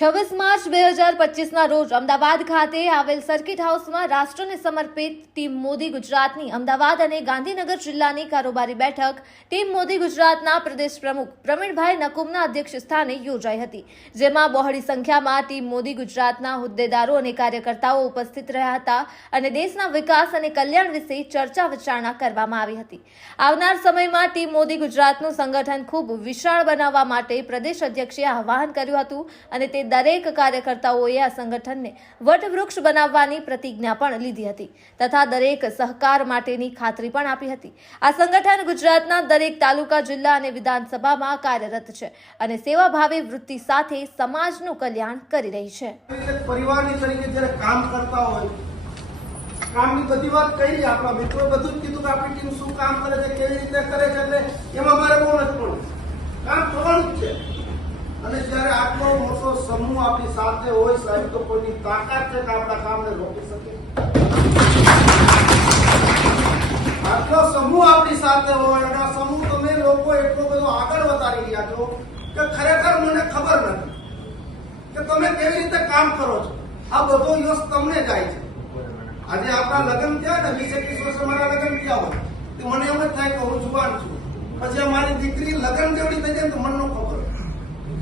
26 March 2025ના રોજ અમદાવાદ ખાતે આવેલ સર્કિટ હાઉસમાં રાષ્ટ્રને સમર્પિત ટીમ મોદી ગુજરાતની અમદાવાદ અને ગાંધીનગર જિલ્લાની કારોબારી બેઠક ટીમ મોદી ગુજરાતના પ્રદેશ પ્રમુખ પ્રવીણભાઈ નકુમના અધ્યક્ષ સ્થાને યોજાઈ હતી, જેમાં બહોળી સંખ્યામાં ટીમ મોદી ગુજરાતના હોદ્દેદારો અને કાર્યકર્તાઓ ઉપસ્થિત રહ્યા હતા અને દેશના વિકાસ અને કલ્યાણ વિશે ચર્ચા વિચારણા કરવામાં આવી હતી। આવનાર સમયમાં ટીમ મોદી ગુજરાતનું સંગઠન ખૂબ વિશાળ બનાવવા માટે પ્રદેશ અધ્યક્ષે આહવાન કર્યું હતું અને તે દરેક કાર્યકર્તાઓએ આ સંગઠનને વટવૃક્ષ બનાવવાની પ્રતિજ્ઞા પણ લીધી હતી તથા દરેક સહકાર માટેની ખાતરી પણ આપી હતી। આ સંગઠન ગુજરાતના દરેક તાલુકા, જિલ્લા અને વિધાનસભામાં કાર્યરત છે અને સેવાભાવી વૃત્તિ સાથે સમાજનું કલ્યાણ કરી રહી છે। પરિવારની તરીકે જ્યારે કામ કરતા હોય, કામની બધી વાત કરી, આપણા મિત્રો બધું જ કીધું કે આપણી ટીમ શું કામ કરે છે, કેવી રીતે કરે છે, એટલે એમાં મારે બહુ નથી પડવું, કામ કરવાનું જ છે। અને જ્યારે આટલો મોટો સમૂહ આપણી સાથે હોય સાહેબ, તો કોઈની તાકાત છે કે આપણા કામને રોકી શકે? આટલો સમૂહ આપણી સાથે હોય અને આ સમૂહ તમે લોકો એટલો બધો આગળ વધારી રહ્યા છો કે ખરેખર મને ખબર નથી કે તમે કેવી રીતે કામ કરો છો। આ બધો યશ તમને જાય છે। આજે આપણા લગ્ન થયા ને, 20-21 વર્ષે મારા લગ્ન થયા હોય તો મને એમ જ થાય કે હું જુવાન છું, પછી મારી દીકરી લગ્ન જેવડી થઈ જાય તો મને ન ખબર,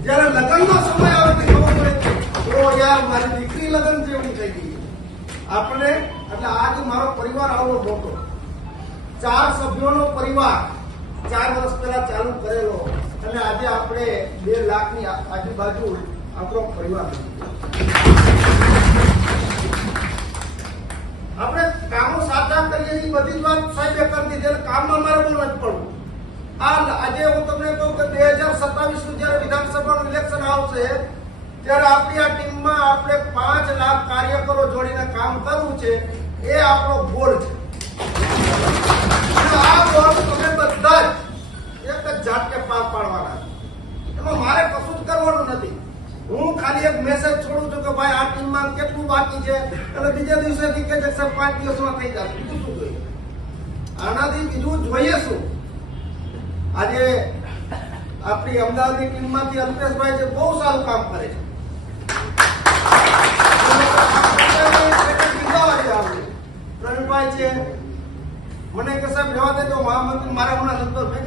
જયારે લગ્નનો સમય આવે તો ખબર પડે ઓ યાર મારી દીકરી લગ્ન જેવડી થઈ ગઈ આપણે। એટલે આજ મારો પરિવાર આવડો મોટો, 4 સભ્યોનો પરિવાર 4 વર્ષ પહેલા ચાલુ કરેલો અને આજે આપણે 2 લાખની આજુબાજુ આપણો પરિવાર। આપણે કામો સાચા કરીએ એ બધી જ વાત સાહેબે કરી દીધી, એટલે કામમાં મારે બહુ નથી પડવું। આજે હું તમને કહું કે 2027 જયારે વિધાનસભાનું ઇલેક્શન આવશે ત્યારે આપણી આ ટીમમાં આપણે 5 લાખ કાર્યકરો જોડીને કામ કરવું છે, એ આપણો ગોલ છે। આ ગોલ તમે બધા જ એક જ ઝાટકે પાર પાડવાના, એમાં મારે કશું જ કરવાનું નથી। હું ખાલી એક મેસેજ છોડું છું કે ભાઈ આ ટીમમાં કેટલું બાકી છે, એટલે બીજા દિવસેથી કે 5 દિવસમાં થઈ જશે। બીજું શું જોઈએ? આનાથી બીજું જોઈએ શું? આજે આપણી અમદાવાદની ટીમમાંથી અલ્પેશભાઈ છે, બહુ સારું કામ કરે છે। પ્રવીણભાઈ છે, મને કે સાહેબ જવા દેજો મહામંત્રી, મારે હમણાં લગભગ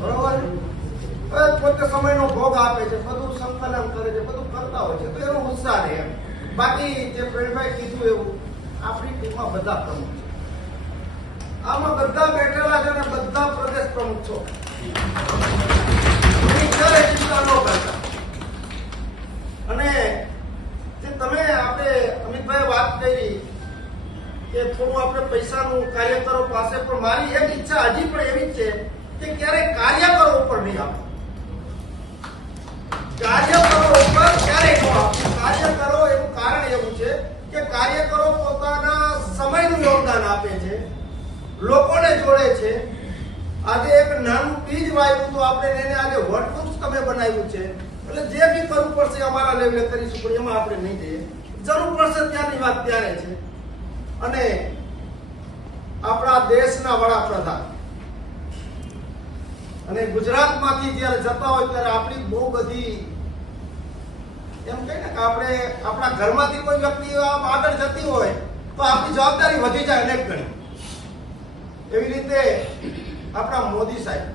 બરોબર પોતે સમયનો ભોગ આપે છે, બધું સંકલન કરે છે, બધું કરતા હોય છે, તો એનો ઉત્સાહ રહે। બાકી જે પ્રવીણભાઈ કીધું એવું આપણી ટીમમાં બધા પ્રમુખ છે, આમાં બધા બેઠેલા છે અને બધા પ્રદેશ પ્રમુખ છો, ક્યારે ચિંતા ન કરતા। અને જે તમે આપણે અમિતભાઈ વાત કરી કે થોડું આપણે પૈસાનું કાર્યકરો પાસે, પણ મારી એક ઈચ્છા હજી પણ એવી જ છે કે ક્યારેય કાર્યકરો ઉપર નહીં આપો, કાર્યકરો ઉપર ક્યારેય ન આપો। કાર્યકરો એનું કારણ એવું છે કે કાર્યકરો પોતાના સમયનું યોગદાન આપે છે, લોકોને જોડે છે। આજે એક નાનું બીજ વાવ્યું તો આપણે એને આજે વટવૃક્ષ તમે બનાવ્યું છે, એટલે જે બી કરવું પડશે અમારા લેવલે કરીશું, પણ એમાં આપણે નહીં જઈએ, જરૂર પડશે ત્યાંની વાત ત્યારે છે। અને આપણા દેશના વડાપ્રધાન અને ગુજરાતમાંથી જ્યારે જતા હોય ત્યારે આપણી બહુ બધી એમ કહે ને કે આપણે આપણા ઘરમાંથી કોઈ વ્યક્તિ આગળ જતી હોય તો આપણી જવાબદારી વધી જાય અનેક ગણી। એવી રીતે આપણા મોદી સાહેબ,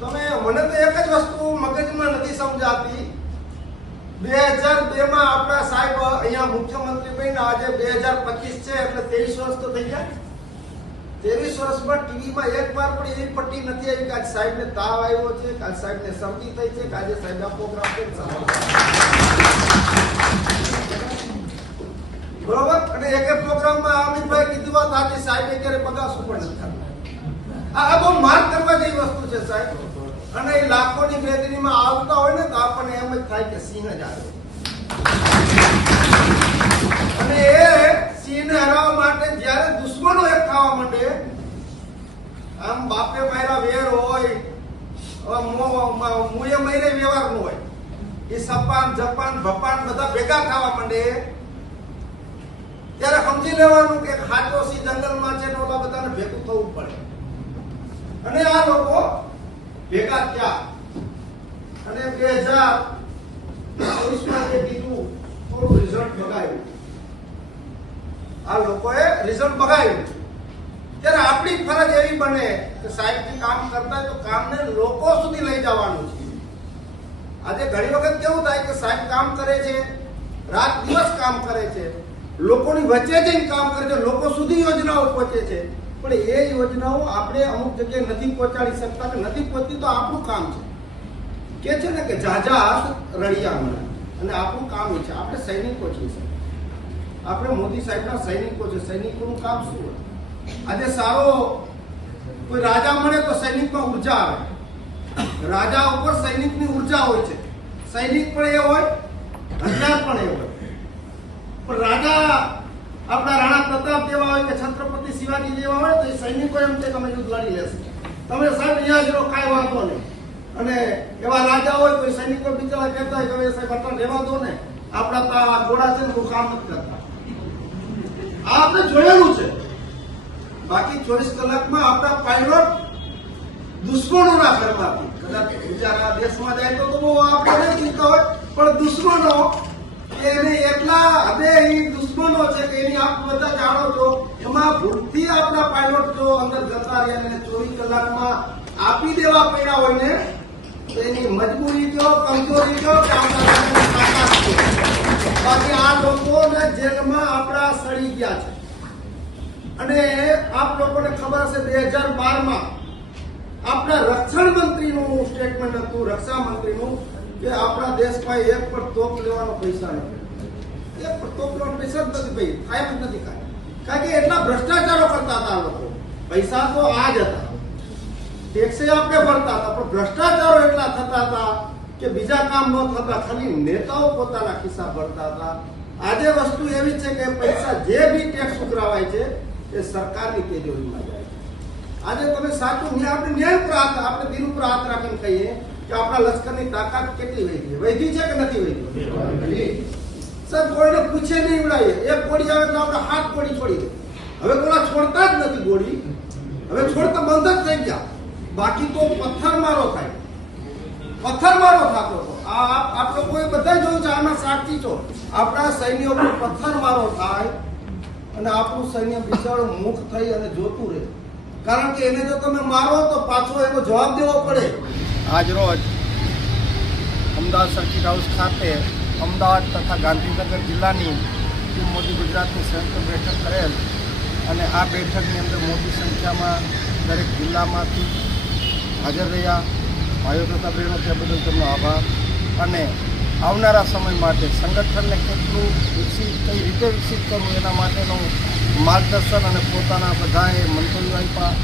તમે મને તો એક જ વસ્તુ મગજમાં નથી સમજાતી, 2002માં આપણા સાહેબ અહીંયા મુખ્યમંત્રી બન્યા, આજે 2025 છે એટલે 23 વર્ષ તો થઈ ગયા। 23 વર્ષમાં ટીવીમાં એક વાર પણ એવી પટ્ટી નથી આવી કે આજ સાહેબને તાવ આવ્યો છે, કે આજ સાહેબને શરદી થઈ છે, કે આજે સાહેબ આ પ્રોગ્રામ બરોબર। અને એક પ્રોગ્રામમાં અમિતભાઈ કીધું વાત આજે સાહેબે ક્યારે બગાસું પણ નથી કરતા। આ બહુ માર્ક કરવા જેવી વસ્તુ છે સાહેબ। અને એ લાખોની બેદરીમાં આવતા હોય ને તો આપણને એમ જ થાય કે સિંહ જ આવ્યો, અને એ સિંહને હરાવવા માટે જયારે દુશ્મનો એક થવા માંડે, આમ બાપે માર્યા વેર હોય, મુએ મહિને વ્યવહાર નું હોય, એ સપાન જપાન ભપાન બધા ભેગા થવા માંડે ત્યારે સમજી લેવાનું કે હાચો સિંહ જંગલમાં છે ને ઓલા બધાને ભેગું થવું પડે। અને આ લોકો ભેગા થયા અને 2000 રિઝલ્ટ બગાડ્યું, ત્યારે આપણી ફરજ એવી બને કે સાહેબ જે કામ કરતા હોય તો કામને લોકો સુધી લઈ જવાનું છે. આજે ઘણી વખત કેવું થાય કે સાહેબ કામ કરે છે, રાત દિવસ કામ કરે છે, લોકોની વચ્ચે જઈને કામ કરે છે, લોકો સુધી યોજનાઓ પહોંચે છે, પણ એ યોજનાઓ આપણે અમુક જગ્યાએ નથી પહોંચાડી શકતા કે નથી પહોંચતી તો આપણું કામ છે કે છે ને કે ઝાઝા હાથ રળિયા મળે, અને આપણું કામ એ છે આપણે સૈનિકો છીએ. આપણે મોદી સાહેબના સૈનિકો છે. સૈનિકોનું કામ શું હોય? આજે સારો કોઈ રાજા મળે તો સૈનિકમાં ઉર્જા આવે. રાજા ઉપર સૈનિકની ઉર્જા હોય છે. સૈનિક પણ એ હોય, હથિયાર પણ એ હોય. પણ રાજા આપણા રાણા પ્રતાપ જેવા હોય કે છત્રપતિ શિવાજી જેવા હોય તો એ સૈનિકો એમ છે કે અમે યુદ્ધ લડી લેશે, તમે સાહેબ અહીંયા જ રહો, કાંઈ વાંધો નહીં. અને એવા રાજા હોય તો સૈનિકો બિચારા કહેતા હોય કે હવે સાહેબ આટલા રહેવા દો ને, આપણા તો આ ઘોડા છે ને કોઈ કામ નથી કરતા. આ આપણે જોયેલું છે. બાકી 24 કલાકમાં આપણા પાયલોટ દુશ્મનોના ઘરમાંથી, કદાચ બીજા દેશમાં જાય તો બહુ આપણે નહીં ચિંતા હોય, પણ દુશ્મનો એને એટલા હદે દુશ્મનો છે કે એની આપ બધા જાણો છો, એમાં ભૂલથી આપણા પાયલોટ જો અંદર જતા રહ્યા અને 24 કલાકમાં આપી દેવા પડ્યા હોય ને તો એની મજબૂરી કયો, કમજોરી કયો કે આપણા તાકાત છે. બાકી આ લોકોને જેલમાં આપણા સડી ગયા છે. અને આપ લોકોને ખબર હશે 2012માં આપણા રક્ષણ મંત્રીનું સ્ટેટમેન્ટ હતું, રક્ષા મંત્રીનું, કે આપણા દેશમાં એક પણ તોપ લેવાનો પૈસા નથી. એક પણ તોપ લેવાનો પૈસા જ નથી ભાઈ, થાય જ નથી કાંઈ. કારણ કે એટલા ભ્રષ્ટાચારો કરતા હતા લોકો. પૈસા તો આ જ હતા, ટેક્સે આપણે ભરતા હતા, પણ ભ્રષ્ટાચારો એટલા થતા હતા કે બીજા કામ ન થતા, ખાલી નેતાઓ પોતાના ખિસ્સા ભરતા હતા. આજે વસ્તુ એવી છે કે પૈસા જે બી ટેક્સ ઉઘરાવાય છે એ સરકારની તિજોરીમાં જાય છે. આજે તમે સાચું આપણે ન્યાય પર આપણે દિલ ઉપર હાથ રાખીને કહીએ કે આપણા લશ્કરની તાકાત કેટલી વધી છે કે નથી વધી? સર કોઈને પૂછે નહીં ઉડાઈએ. એક ગોળી આવે તો આપણે 7 ગોળી છોડી દે. હવે કોલા છોડતા જ નથી ગોળી, હવે છોડતા બંધ જ થઈ ગયા. બાકી તો પથ્થરમારો થાય, પથ્થરમારો થતો હતો. આપ લોકોએ બધા જોયું છે, આમાં સાક્ષી છો. આપણા સૈન્ય ઉપર પથ્થરમારો થાય અને આપણું સૈન્ય બિચારું મુખ થઈ અને જોતું રહે. કારણ કે એને જો તમે મારો તો પાછો એનો જવાબ દેવો પડે. આજ રોજ અમદાવાદ સર્કિટ હાઉસ ખાતે અમદાવાદ તથા ગાંધીનગર જિલ્લાની ટીમ મોદી ગુજરાતની સંયુક્ત બેઠક કરેલ, અને આ બેઠકની અંદર મોટી સંખ્યામાં દરેક જિલ્લામાંથી હાજર રહ્યા. ભાઈઓ તથા બહેનો તે બદલ તેમનો આભાર. અને આવનારા સમય માટે સંગઠનને કેટલું વિકસિત, કઈ રીતે વિકસિત કરવું એના માટેનું માર્ગદર્શન અને પોતાના બધાએ મંતવ્યો આપ્યા.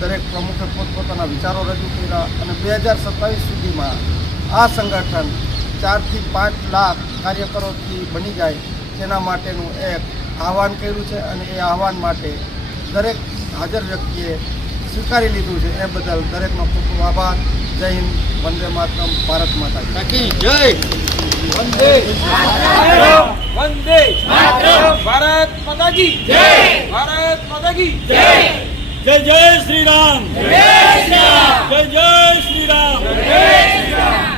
દરેક પ્રમુખે પોતપોતાના વિચારો રજૂ કર્યા. અને 2027 સુધીમાં આ સંગઠન 4 થી 5 લાખ કાર્યકરોથી બની જાય તેના માટેનું એક આહવાન કર્યું છે. અને એ આહવાન માટે દરેક હાજર વ્યક્તિએ સ્વીકારી લીધું છે. એ બદલ દરેકનો ખૂબ ખૂબ આભાર. જય હિન્દ, વંદે માતરમ, ભારત માતા કી જય. વંદે માતરમ, વંદે માતરમ, ભારત માતા કી જય, ભારત માતા કી જય. જય જય શ્રી રામ, જય શ્રી રામ, જય જય શ્રી રામ, જય શ્રી રામ.